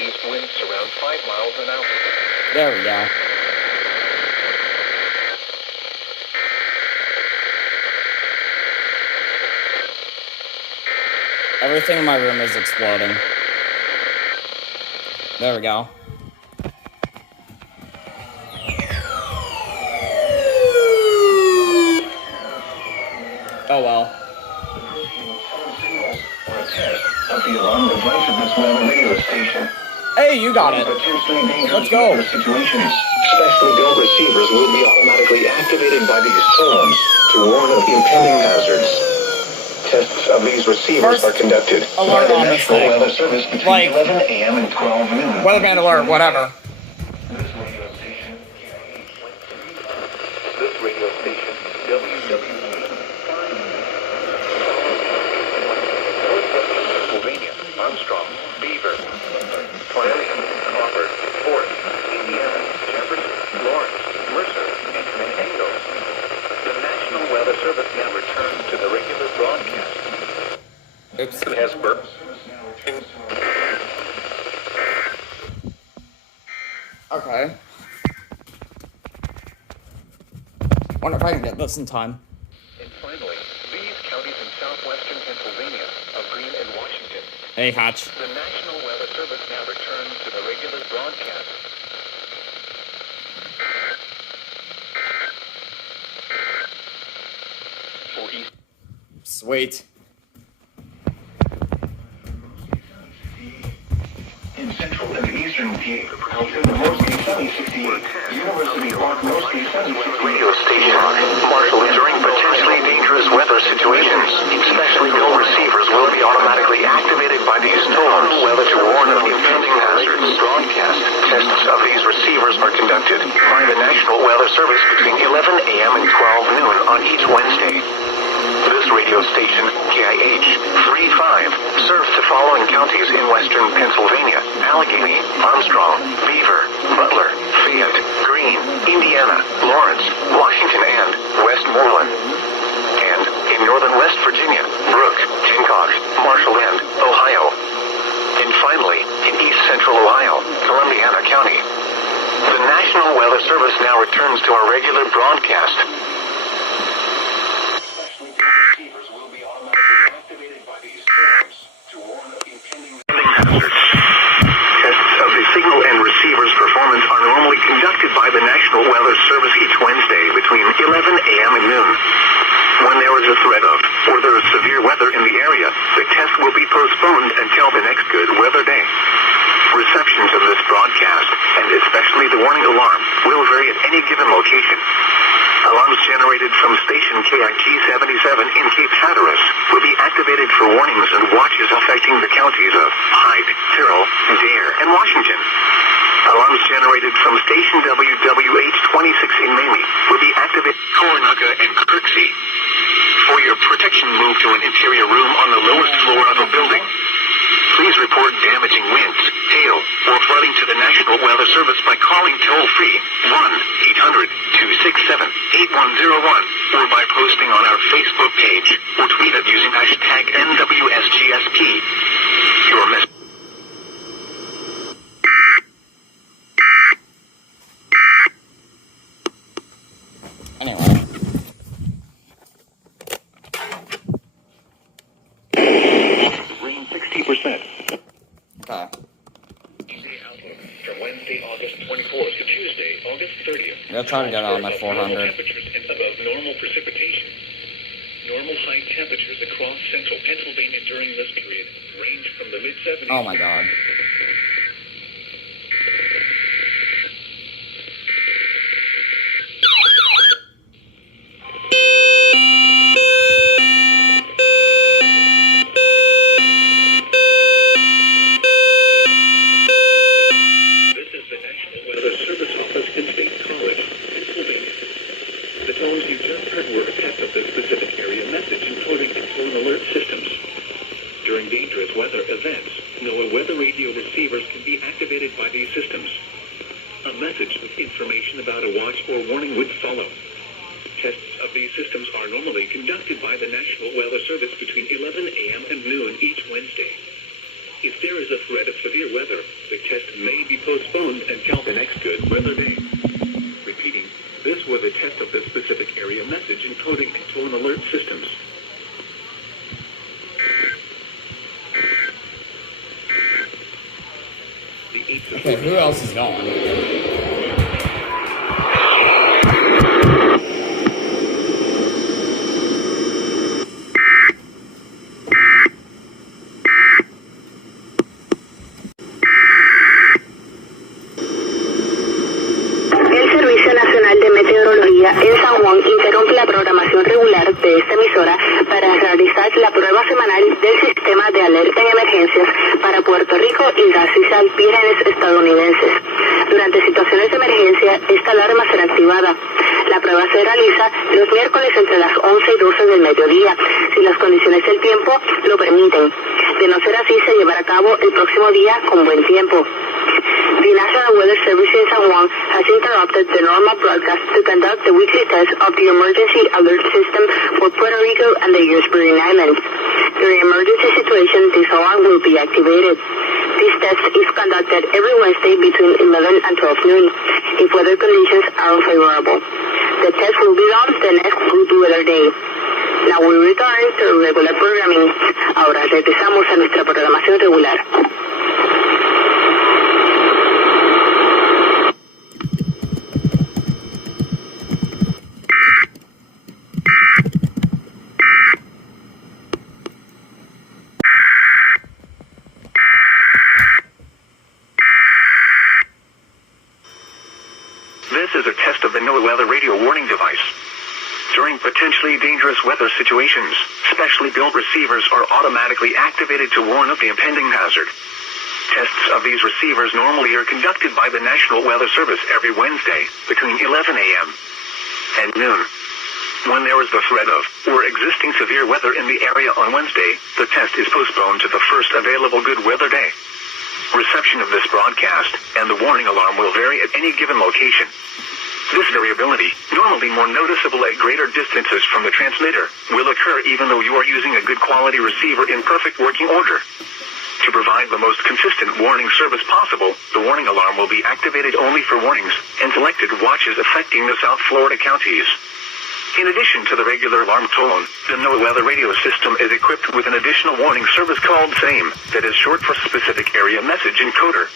East winds around 5 miles an hour. There we go. Everything in my room is exploding. There we go. Oh well. Of the alarm device at this weather radio station. Hey, you got it. Let's go. Situations. Specially built receivers will be automatically activated by these tones to warn of impending hazards. Tests of these receivers are conducted by the National Weather Service between 11 a.m. and 12 noon. Weatherman alert, whatever. This radio station, WWE. Pennsylvania, Armstrong, Beaver, Clarion, Crawford, Fort, Indiana, Jefferson, Lawrence, Mercer, and Menango. The National Weather Service now returns to the regular broadcast. Oops. Hasbro. Okay. Wonder if I can get this in time. And finally, these counties in southwestern Pennsylvania of Greene and Washington. Hey, Hatch. The National Weather Service now returns to the regular broadcast. For East. Sweet. In central and eastern PA, Alton, mostly sunny 68. University Park, mostly sunny 68. Radio station. Marshal, during potentially dangerous weather situations, specially built receivers will be automatically activated by these tones weather to warn of impending hazards. Broadcast tests of these receivers are conducted by the National Weather Service between 11 a.m. and 12 noon on each Wednesday. This radio station, KIH 35, serves the following counties in western Pennsylvania: Allegheny, Armstrong, Beaver, Butler, Fayette, Greene, Indiana, Lawrence, Washington, and Westmoreland. And in northern West Virginia, Brooke, Tincock, Marshall, and Ohio. And finally, in east central Ohio, Columbiana County. The National Weather Service now returns to our regular broadcast. Signal and receivers performance are normally conducted by the National Weather Service each Wednesday between 11 a.m. and noon. When there is a threat of, or there is severe weather in the area, the test will be postponed until the next good weather day. Receptions of this broadcast, and especially the warning alarm, will vary at any given location. Alarms generated from station KIT 77 in Cape Hatteras will be activated for warnings and watches affecting the counties of Hyde, Tyrrell, Dare, and Washington. Alarms generated from station WWH 26 in Mamie will be activated in Coronega and Kirksey. For your protection, move to an interior room on the lowest floor of a building. Please report damaging winds, hail, or flooding to the National Weather Service by calling toll-free 1-800-267-8101 or by posting on our Facebook page or tweet it using hashtag NWSGSP. Your message. Anyway. Rain 60%. Okay. From Wednesday, August 24th to Tuesday, August 30th. I'm gonna try to get on my 400. Temperatures and above normal precipitation. Normal high temperatures across central Pennsylvania during this period range from the mid-70s. Oh my god. By these systems. A message with information about a watch or warning would follow. Tests of these systems are normally conducted by the National Weather Service between 11 a.m. and noon each Wednesday. If there is a threat of severe weather, the test may be postponed until the next good weather day. Repeating, this was a test of the specific area message encoding and tone alert systems. Okay, who else is going? En San Juan interrumpe la programación regular de esta emisora para realizar la prueba semanal del sistema de alerta en emergencias para Puerto Rico y las Islas Vírgenes estadounidenses. Durante situaciones de emergencia, esta alarma será activada. La prueba se realiza los miércoles entre las 11 y 12 del mediodía, si las condiciones del tiempo lo permiten. De no ser así, se llevará a cabo el próximo día con buen tiempo. The National Weather Service in San Juan has interrupted the normal broadcast to conduct the weekly test of the emergency alert system for Puerto Rico and the U.S. Virgin Islands. During emergency situation, this alarm will be activated. This test is conducted every Wednesday between 11 and 12 noon, if weather conditions are unfavorable. The test will be done the next good weather day. Now we return to regular programming. Ahora regresamos a nuestra programación regular. This is a test of the NOAA weather radio warning device. During potentially dangerous weather situations, specially built receivers are automatically activated to warn of the impending hazard. Tests of these receivers normally are conducted by the National Weather Service every Wednesday between 11 a.m. and noon. When there is the threat of or existing severe weather in the area on Wednesday, the test is postponed to the first available good weather day. Reception of this broadcast and the warning alarm will vary at any given location. This variability, normally more noticeable at greater distances from the transmitter, will occur even though you are using a good quality receiver in perfect working order. To provide the most consistent warning service possible, the warning alarm will be activated only for warnings and selected watches affecting the South Florida counties. In addition to the regular alarm tone, the NOAA weather radio system is equipped with an additional warning service called SAME, that is short for Specific Area Message Encoder.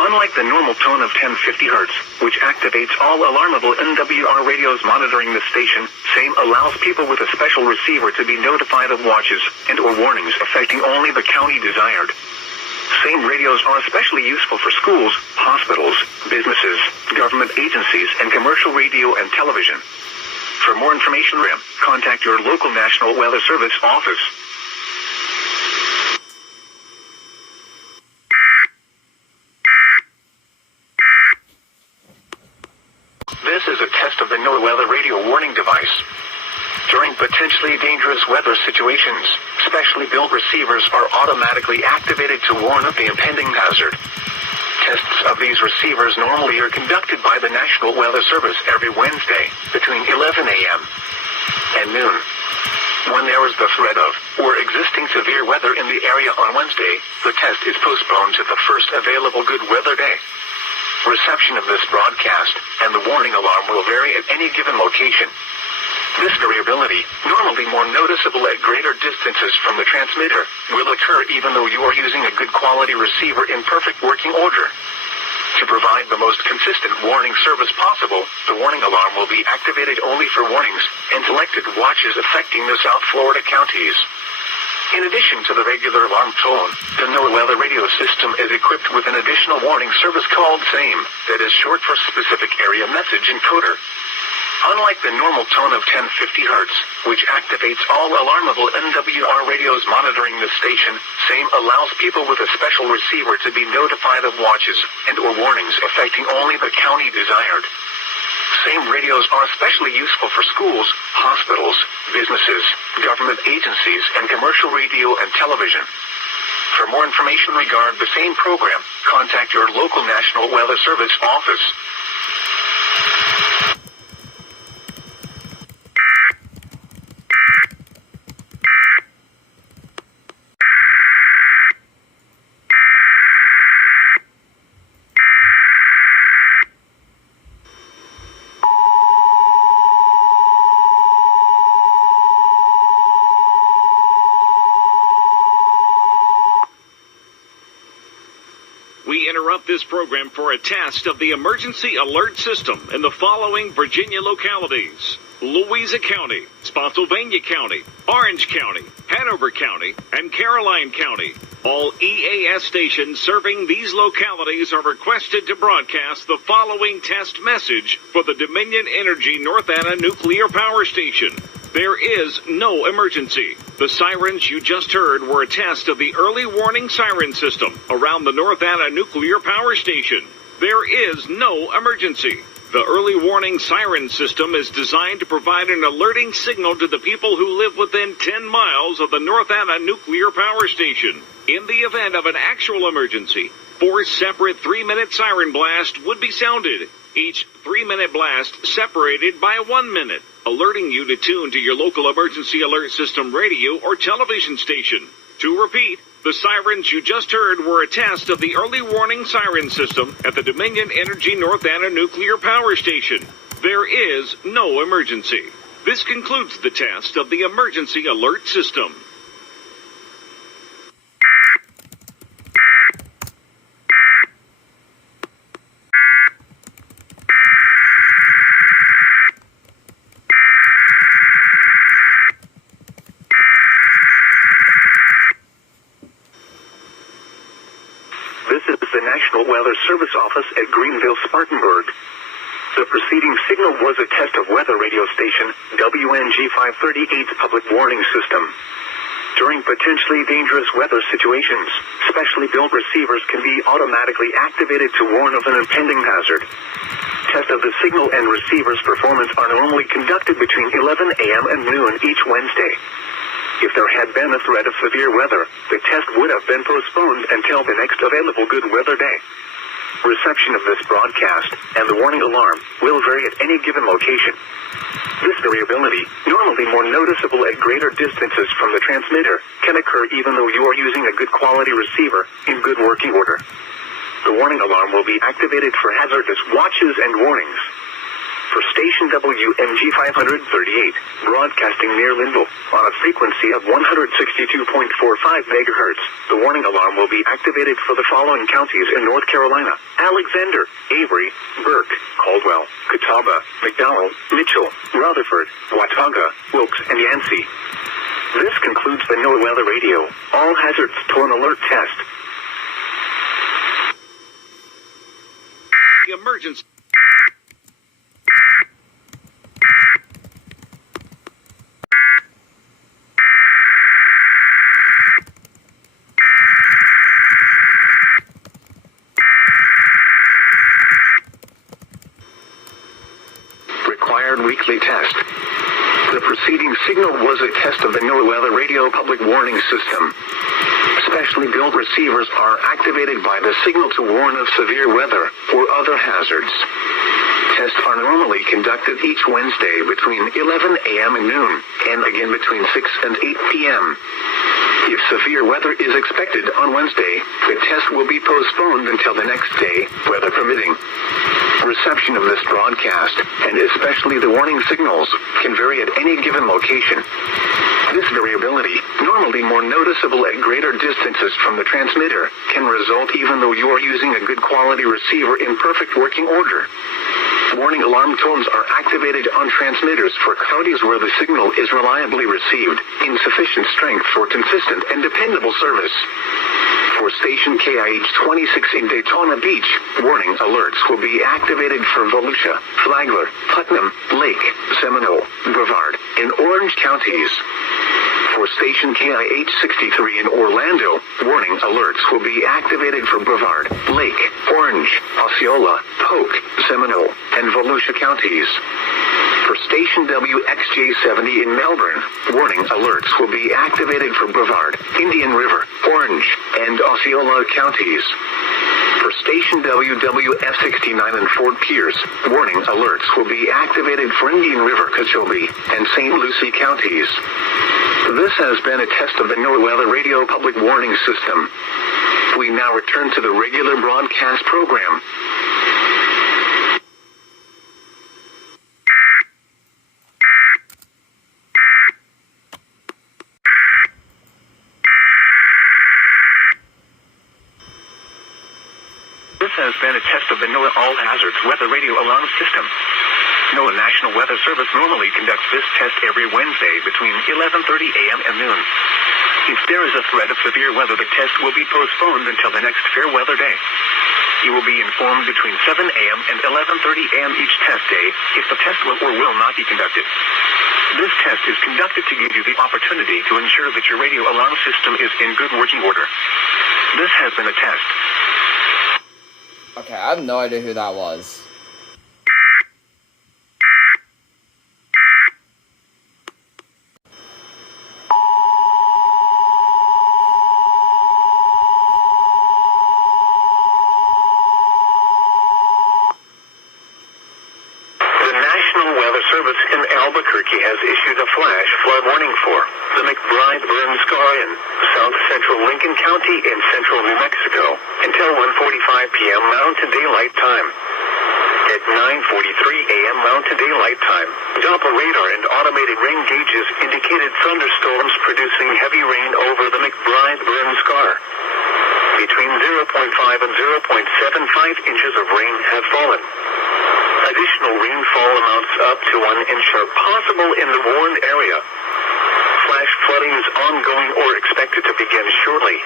Unlike the normal tone of 1050 Hz, which activates all alarmable NWR radios monitoring the station, SAME allows people with a special receiver to be notified of watches and or warnings affecting only the county desired. SAME radios are especially useful for schools, hospitals, businesses, government agencies, and commercial radio and television. For more information, contact your local National Weather Service office. This is a test of the NOAA weather radio warning device. During potentially dangerous weather situations, specially built receivers are automatically activated to warn of the impending hazard. Tests of these receivers normally are conducted by the National Weather Service every Wednesday between 11 a.m. and noon. When there is the threat of or existing severe weather in the area on Wednesday, the test is postponed to the first available good weather day. Reception of this broadcast and the warning alarm will vary at any given location. This variability, normally more noticeable at greater distances from the transmitter, will occur even though you are using a good quality receiver in perfect working order. To provide the most consistent warning service possible, the warning alarm will be activated only for warnings and selected watches affecting the South Florida counties. In addition to the regular alarm tone, the NOAA weather radio system is equipped with an additional warning service called SAME, that is short for Specific Area Message Encoder. Unlike the normal tone of 1050 Hz, which activates all alarmable NWR radios monitoring the station, SAME allows people with a special receiver to be notified of watches and or warnings affecting only the county desired. SAME radios are especially useful for schools, hospitals, businesses, government agencies, and commercial radio and television. For more information regarding the same program, contact your local National Weather Service office. We interrupt this program for a test of the emergency alert system in the following Virginia localities: Louisa County, Spotsylvania County, Orange County, Hanover County, and Caroline County. All EAS stations serving these localities are requested to broadcast the following test message for the Dominion Energy North Anna Nuclear Power Station. There is no emergency. The sirens you just heard were a test of the early warning siren system around the North Anna Nuclear Power Station. There is no emergency. The early warning siren system is designed to provide an alerting signal to the people who live within 10 miles of the North Anna Nuclear Power Station. In the event of an actual emergency, 4 separate 3-minute siren blasts would be sounded, each 3-minute blast separated by 1 minute, alerting you to tune to your local emergency alert system radio or television station. To repeat, the sirens you just heard were a test of the early warning siren system at the Dominion Energy North Anna Nuclear Power Station. There is no emergency. This concludes the test of the emergency alert system. The National Weather Service Office at Greenville, Spartanburg. The preceding signal was a test of weather radio station WNG 538's public warning system. During potentially dangerous weather situations, specially built receivers can be automatically activated to warn of an impending hazard. Test of the signal and receiver's performance are normally conducted between 11 a.m. and noon each Wednesday. If there had been a threat of severe weather, the test would have been postponed until the next available good weather day. Reception of this broadcast and the warning alarm will vary at any given location. This variability, normally more noticeable at greater distances from the transmitter, can occur even though you are using a good quality receiver in good working order. The warning alarm will be activated for hazardous watches and warnings. For station WMG 538, broadcasting near Linville on a frequency of 162.45 megahertz, the warning alarm will be activated for the following counties in North Carolina: Alexander, Avery, Burke, Caldwell, Catawba, McDowell, Mitchell, Rutherford, Watauga, Wilkes, and Yancey. This concludes the NOAA Weather Radio All Hazards Torn Alert Test. Emergency. Required weekly test. The preceding signal was a test of the NOAA Weather Radio public warning system. Specially built receivers are activated by the signal to warn of severe weather or other hazards. Tests are normally conducted each Wednesday between 11 a.m. and noon, and again between 6 and 8 p.m. If severe weather is expected on Wednesday, the test will be postponed until the next day, weather permitting. Reception of this broadcast, and especially the warning signals, can vary at any given location. This variability, normally more noticeable at greater distances from the transmitter, can result even though you are using a good quality receiver in perfect working order. Warning alarm tones are activated on transmitters for counties where the signal is reliably received, in sufficient strength for consistent and dependable service. For station KIH 26 in Daytona Beach, warning alerts will be activated for Volusia, Flagler, Putnam, Lake, Seminole, Brevard, and Orange counties. For station KIH 63 in Orlando, warning alerts will be activated for Brevard, Lake, Orange, Osceola, Polk, Seminole, and Volusia counties. For station WXJ70 in Melbourne, warning alerts will be activated for Brevard, Indian River, Orange, and Osceola counties. For station WWF69 in Fort Pierce, warning alerts will be activated for Indian River, Cochobee, and St. Lucie counties. This has been a test of the NOAA Weather Radio public warning system. We now return to the regular broadcast program. has been a test of the NOAA All Hazards Weather Radio Alarm System. NOAA National Weather Service normally conducts this test every Wednesday between 11:30 a.m. and noon. If there is a threat of severe weather, the test will be postponed until the next fair weather day. You will be informed between 7 a.m. and 11:30 a.m. each test day if the test will or will not be conducted. This test is conducted to give you the opportunity to ensure that your radio alarm system is in good working order. This has been a test. Okay, I have no idea who that was. Albuquerque has issued a flash flood warning for the McBride Burn Scar in south central Lincoln County in central New Mexico until 1:45 p.m. Mountain Daylight Time. At 9:43 a.m. Mountain Daylight Time, Doppler radar and automated rain gauges indicated thunderstorms producing heavy rain over the McBride Burn Scar. Between 0.5 and 0.75 inches of rain have fallen. Additional rainfall amounts up to 1 inch are possible in the warned area. Flash flooding is ongoing or expected to begin shortly.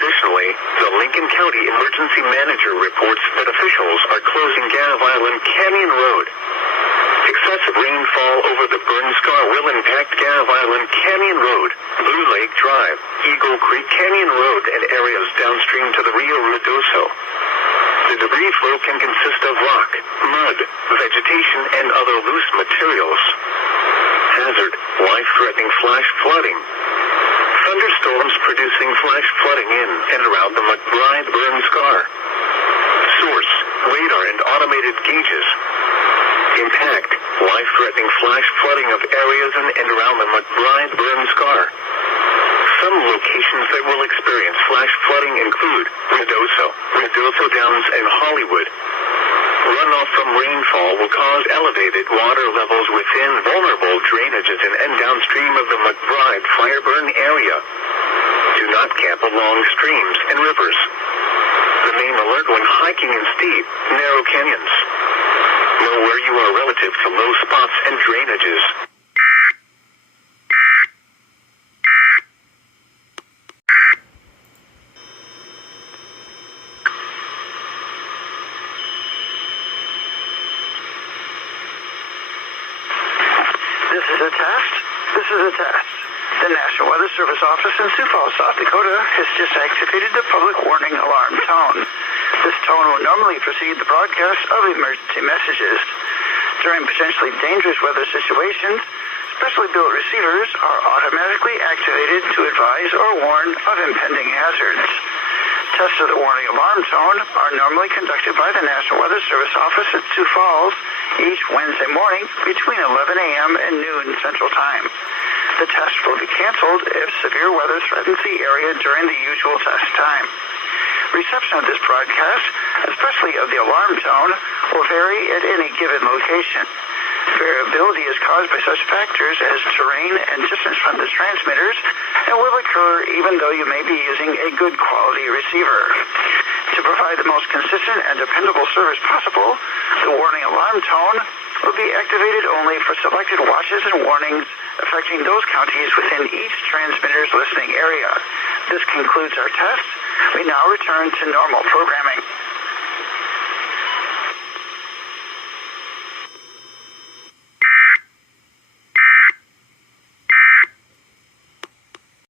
Additionally, the Lincoln County Emergency Manager reports that officials are closing Gav Island Canyon Road. Excessive rainfall over the burn scar will impact Gav Island Canyon Road, Blue Lake Drive, Eagle Creek Canyon Road, and areas downstream to the Rio Ruidoso. The debris flow can consist of rock, mud, vegetation, and other loose materials. Hazard, life-threatening flash flooding. Thunderstorms producing flash flooding in and around the McBride Burn Scar. Source, radar and automated gauges. Impact, life-threatening flash flooding of areas in and around the McBride Burn Scar. Some locations that will experience flash flooding include Ruidoso Downs, and Hollywood. Runoff from rainfall will cause elevated water levels within vulnerable drainages in and downstream of the McBride fire burn area. Do not camp along streams and rivers. Remain alert when hiking in steep, narrow canyons. Know where you are relative to low spots and drainages. This is a test. The National Weather Service office in Sioux Falls, South Dakota has just activated the public warning alarm tone. This tone will normally precede the broadcast of emergency messages. During potentially dangerous weather situations, specially built receivers are automatically activated to advise or warn of impending hazards. Tests of the warning alarm tone are normally conducted by the National Weather Service office at Sioux Falls each Wednesday morning between 11 a.m. and noon Central Time. The test will be canceled if severe weather threatens the area during the usual test time. Reception of this broadcast, especially of the alarm tone, will vary at any given location. Variability is caused by such factors as terrain and distance from the transmitters and will occur even though you may be using a good quality receiver. To provide the most consistent and dependable service possible, the warning alarm tone will be activated only for selected watches and warnings affecting those counties within each transmitter's listening area. This concludes our test. We now return to normal programming.